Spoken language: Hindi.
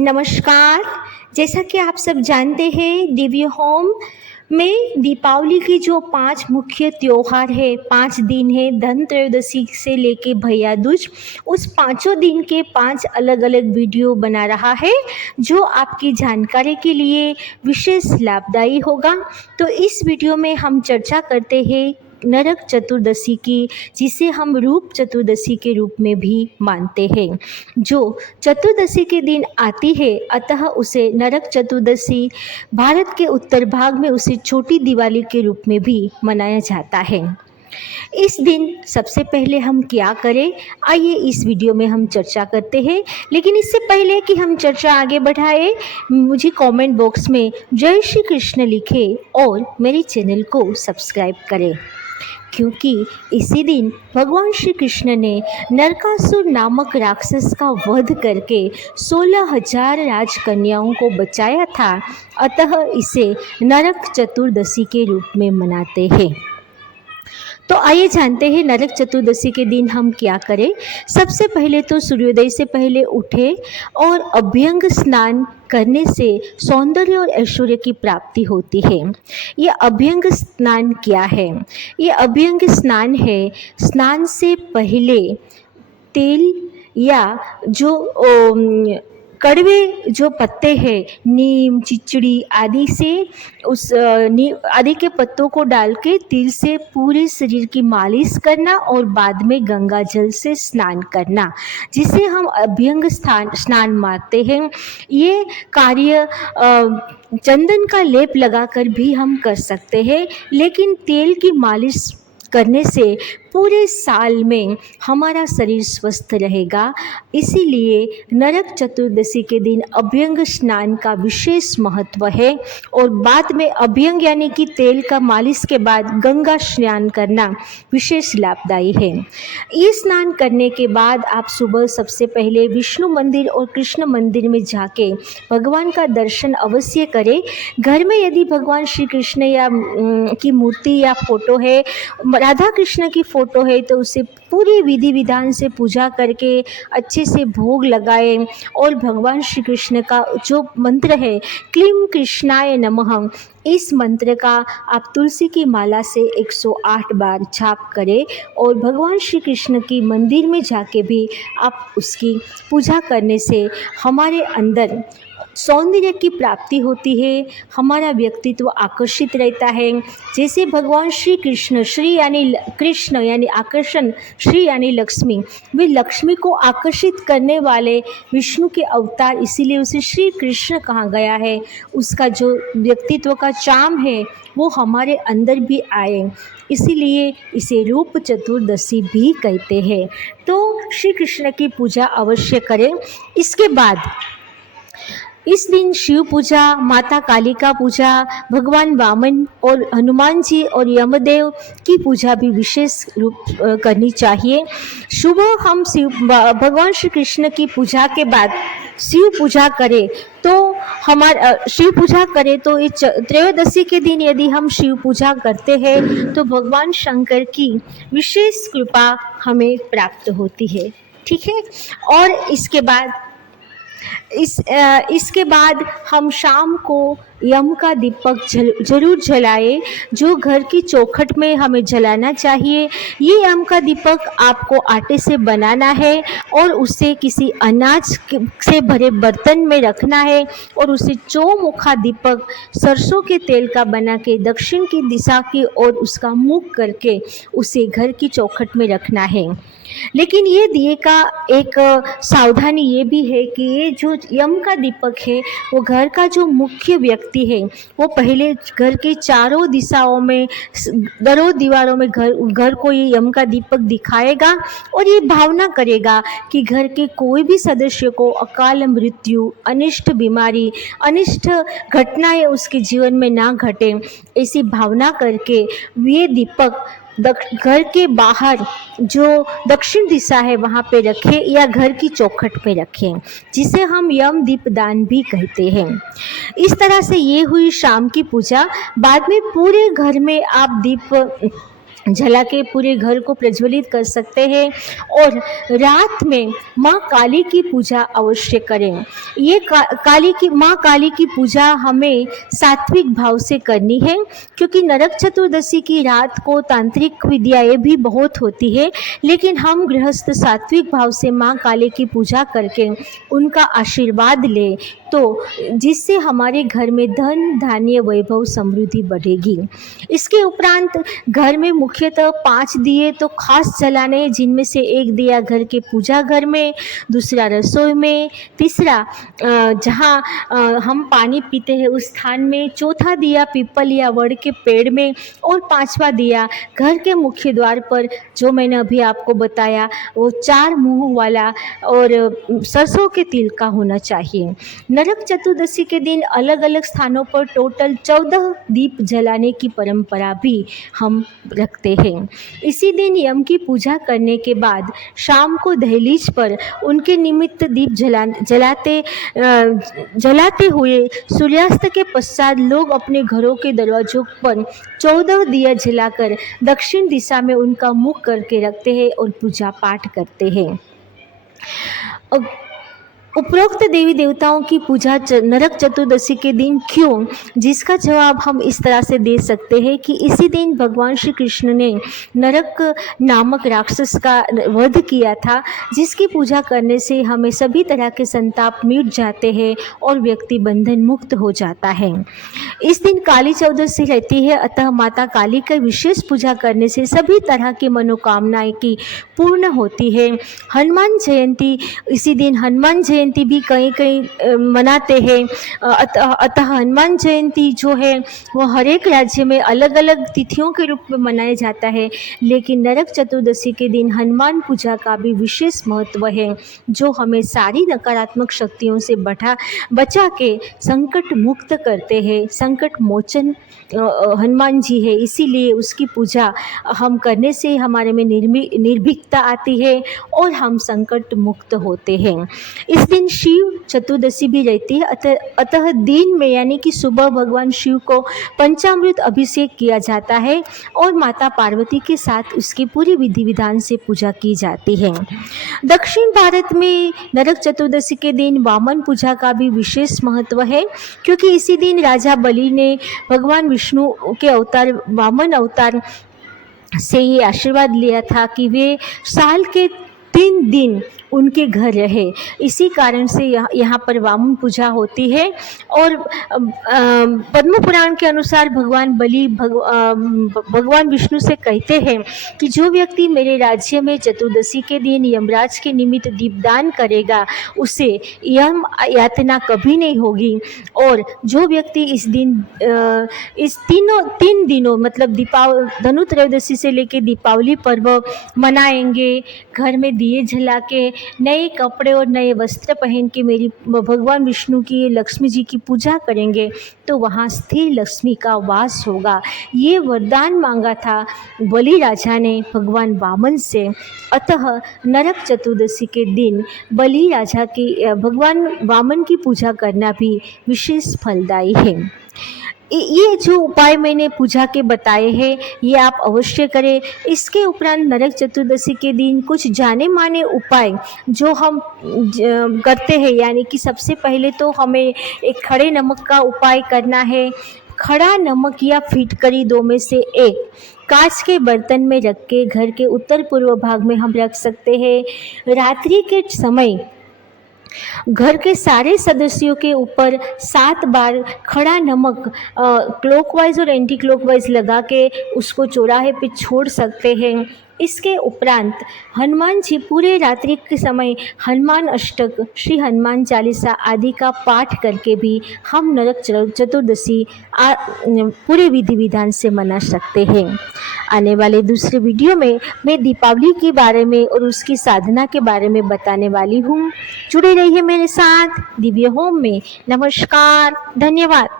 नमस्कार। जैसा कि आप सब जानते हैं, दिव्य होम में दीपावली की जो 5 मुख्य त्योहार है, 5 दिन है, धनत्रयोदशी से लेके भैया दूज, उस पाँचों दिन के 5 अलग-अलग वीडियो बना रहा है, जो आपकी जानकारी के लिए विशेष लाभदायी होगा। तो इस वीडियो में हम चर्चा करते हैं नरक चतुर्दशी की, जिसे हम रूप चतुर्दशी के रूप में भी मानते हैं, जो चतुर्दशी के दिन आती है। अतः उसे नरक चतुर्दशी, भारत के उत्तर भाग में उसे छोटी दिवाली के रूप में भी मनाया जाता है। इस दिन सबसे पहले हम क्या करें, आइए इस वीडियो में हम चर्चा करते हैं। लेकिन इससे पहले कि हम चर्चा आगे बढ़ाएं, मुझे कमेंट बॉक्स में जय श्री कृष्ण लिखें और मेरे चैनल को सब्सक्राइब करें, क्योंकि इसी दिन भगवान श्री कृष्ण ने नरकासुर नामक राक्षस का वध करके 16,000 राजकन्याओं को बचाया था। अतः इसे नरक चतुर्दशी के रूप में मनाते हैं। तो आइए जानते हैं नरक चतुर्दशी के दिन हम क्या करें। सबसे पहले तो सूर्योदय से पहले उठे और अभ्यंग स्नान करने से सौंदर्य और ऐश्वर्य की प्राप्ति होती है। ये अभ्यंग स्नान क्या है? ये अभ्यंग स्नान है, स्नान से पहले तेल या जो कड़वे जो पत्ते हैं, नीम, चिचड़ी आदि से आदि के पत्तों को डाल के तिल से पूरे शरीर की मालिश करना और बाद में गंगा जल से स्नान करना, जिसे हम अभ्यंग स्नान मानते हैं। ये कार्य चंदन का लेप लगाकर भी हम कर सकते हैं, लेकिन तेल की मालिश करने से पूरे साल में हमारा शरीर स्वस्थ रहेगा। इसीलिए नरक चतुर्दशी के दिन अभ्यंग स्नान का विशेष महत्व है। और बाद में अभ्यंग यानी कि तेल का मालिश के बाद गंगा स्नान करना विशेष लाभदायी है। ये स्नान करने के बाद आप सुबह सबसे पहले विष्णु मंदिर और कृष्ण मंदिर में जाके भगवान का दर्शन अवश्य करें। घर में यदि भगवान श्री कृष्ण या की मूर्ति या फोटो है, राधा कृष्ण की फोटो है, तो उसे पूरी विधि विधान से पूजा करके अच्छे से भोग लगाएं और भगवान श्री कृष्ण का जो मंत्र है क्लीं कृष्णाय नमः, इस मंत्र का आप तुलसी की माला से 108 बार जाप करें और भगवान श्री कृष्ण की मंदिर में जाके भी आप उसकी पूजा करने से हमारे अंदर सौंदर्य की प्राप्ति होती है, हमारा व्यक्तित्व आकर्षित रहता है। जैसे भगवान श्री कृष्ण, श्री यानी कृष्ण यानी आकर्षण, श्री यानी लक्ष्मी, वे लक्ष्मी को आकर्षित करने वाले विष्णु के अवतार, इसीलिए उसे श्री कृष्ण कहा गया है। उसका जो व्यक्तित्व का चार्म है वो हमारे अंदर भी आए, इसीलिए इसे रूप चतुर्दशी भी कहते हैं। तो श्री कृष्ण की पूजा अवश्य करें। इसके बाद इस दिन शिव पूजा, माता काली का पूजा, भगवान वामन और हनुमान जी और यमदेव की पूजा भी विशेष रूप करनी चाहिए। सुबह हम भगवान श्री कृष्ण की पूजा के बाद शिव पूजा करें तो इस त्रयोदशी के दिन यदि हम शिव पूजा करते हैं तो भगवान शंकर की विशेष कृपा हमें प्राप्त होती है। ठीक है। और इसके बाद हम शाम को यम का दीपक जरूर जलाएं, जो घर की चौखट में हमें जलाना चाहिए। ये यम का दीपक आपको आटे से बनाना है और उसे किसी अनाज से भरे बर्तन में रखना है और उसे चौमुखा दीपक सरसों के तेल का बना के दक्षिण की दिशा की ओर उसका मुख करके उसे घर की चौखट में रखना है। लेकिन ये दिए का एक सावधानी ये भी है कि ये जो यम का दीपक है वो घर का जो मुख्य व्यक्ति है वो पहले घर के चारों दिशाओं में, दरों दीवारों में घर को ये यम का दीपक दिखाएगा और ये भावना करेगा कि घर के कोई भी सदस्य को अकाल मृत्यु, अनिष्ट बीमारी, अनिष्ट घटनाएं उसके जीवन में ना घटे। ऐसी भावना करके ये दीपक घर के बाहर जो दक्षिण दिशा है वहाँ पे रखें या घर की चौखट पे रखें, जिसे हम यम दीपदान भी कहते हैं। इस तरह से ये हुई शाम की पूजा। बाद में पूरे घर में आप दीप जला के पूरे घर को प्रज्वलित कर सकते हैं। और रात में माँ काली की पूजा अवश्य करें। ये माँ काली की पूजा हमें सात्विक भाव से करनी है, क्योंकि नरक चतुर्दशी की रात को तांत्रिक विद्याएं भी बहुत होती है, लेकिन हम गृहस्थ सात्विक भाव से माँ काली की पूजा करके उनका आशीर्वाद ले, तो जिससे हमारे घर में धन धान्य वैभव समृद्धि बढ़ेगी। इसके उपरांत घर में मुख्यतः 5 दिए तो खास जलाने, जिनमें से एक दिया घर के पूजा घर में, दूसरा रसोई में, तीसरा जहाँ हम पानी पीते हैं उस स्थान में, चौथा दिया पीपल या वड़ के पेड़ में, और 5वां दिया घर के मुख्य द्वार पर, जो मैंने अभी आपको बताया वो 4 मुंह वाला और सरसों के तिल का होना चाहिए। नरक चतुर्दशी के दिन अलग अलग स्थानों पर टोटल 14 दीप जलाने की परंपरा भी हम रखते हैं। इसी दिन यम की पूजा करने के बाद शाम को दहलीज पर उनके निमित्त दीप जलाते हुए सूर्यास्त के पश्चात लोग अपने घरों के दरवाजों पर 14 दिया जलाकर दक्षिण दिशा में उनका मुख करके रखते हैं और पूजा पाठ करते हैं। उपरोक्त देवी देवताओं की पूजा नरक चतुर्दशी के दिन क्यों, जिसका जवाब हम इस तरह से दे सकते हैं कि इसी दिन भगवान श्री कृष्ण ने नरक नामक राक्षस का वध किया था, जिसकी पूजा करने से हमें सभी तरह के संताप मिट जाते हैं और व्यक्ति बंधन मुक्त हो जाता है। इस दिन काली चौदशी रहती है, अतः माता काली का विशेष पूजा करने से सभी तरह की मनोकामनाएं की पूर्ण होती है। हनुमान जयंती, इसी दिन हनुमान जयंती भी कहीं कहीं मनाते हैं। अतः हनुमान जयंती जो है वो हर एक राज्य में अलग अलग तिथियों के रूप में मनाया जाता है, लेकिन नरक चतुर्दशी के दिन हनुमान पूजा का भी विशेष महत्व है, जो हमें सारी नकारात्मक शक्तियों से बचा के संकट मुक्त करते हैं। संकट मोचन हनुमान जी है, इसीलिए उसकी पूजा हम करने से हमारे में निर्भीकता आती है और हम संकट मुक्त होते हैं। इस दिन शिव चतुर्दशी भी रहती है, अतः दिन में यानी कि सुबह भगवान शिव को पंचामृत अभिषेक किया जाता है और माता पार्वती के साथ उसकी पूरी विधि विधान से पूजा की जाती है। दक्षिण भारत में नरक चतुर्दशी के दिन वामन पूजा का भी विशेष महत्व है, क्योंकि इसी दिन राजा बलि ने भगवान विष्णु के अवतार वामन अवतार से ये आशीर्वाद लिया था कि वे साल के 3 दिन उनके घर रहे। इसी कारण से यहाँ पर वामन पूजा होती है। और पद्म पुराण के अनुसार भगवान बलि भगवान विष्णु से कहते हैं कि जो व्यक्ति मेरे राज्य में चतुर्दशी के दिन यमराज के निमित्त दीपदान करेगा उसे यम यातना कभी नहीं होगी। और जो व्यक्ति इस दिन इस 3 दिनों मतलब धनु त्रयोदशी से लेकर दीपावली पर्व मनाएंगे, घर में दिए जला के नए कपड़े और नए वस्त्र पहन के मेरी भगवान विष्णु की लक्ष्मी जी की पूजा करेंगे, तो वहाँ स्थिर लक्ष्मी का वास होगा। ये वरदान मांगा था बलि राजा ने भगवान वामन से। अतः नरक चतुर्दशी के दिन बलि राजा की भगवान वामन की पूजा करना भी विशेष फलदायी है। ये जो उपाय मैंने पूजा के बताए हैं ये आप अवश्य करें। इसके उपरांत नरक चतुर्दशी के दिन कुछ जाने माने उपाय जो हम करते हैं, यानी कि सबसे पहले तो हमें एक खड़े नमक का उपाय करना है। खड़ा नमक या फिटकरी 2 में से एक कांच के बर्तन में रख के घर के उत्तर पूर्व भाग में हम रख सकते हैं। रात्रि के समय घर के सारे सदस्यों के ऊपर 7 बार खड़ा नमक क्लॉकवाइज और एंटी क्लॉकवाइज लगा के उसको चौराहे पे छोड़ सकते हैं। इसके उपरांत हनुमान जी पूरे रात्रि के समय हनुमान अष्टक, श्री हनुमान चालीसा आदि का पाठ करके भी हम नरक चतुर्दशी पूरे विधि विधान से मना सकते हैं। आने वाले दूसरे वीडियो में मैं दीपावली के बारे में और उसकी साधना के बारे में बताने वाली हूँ। जुड़े रहिए मेरे साथ दिव्य होम में। नमस्कार, धन्यवाद।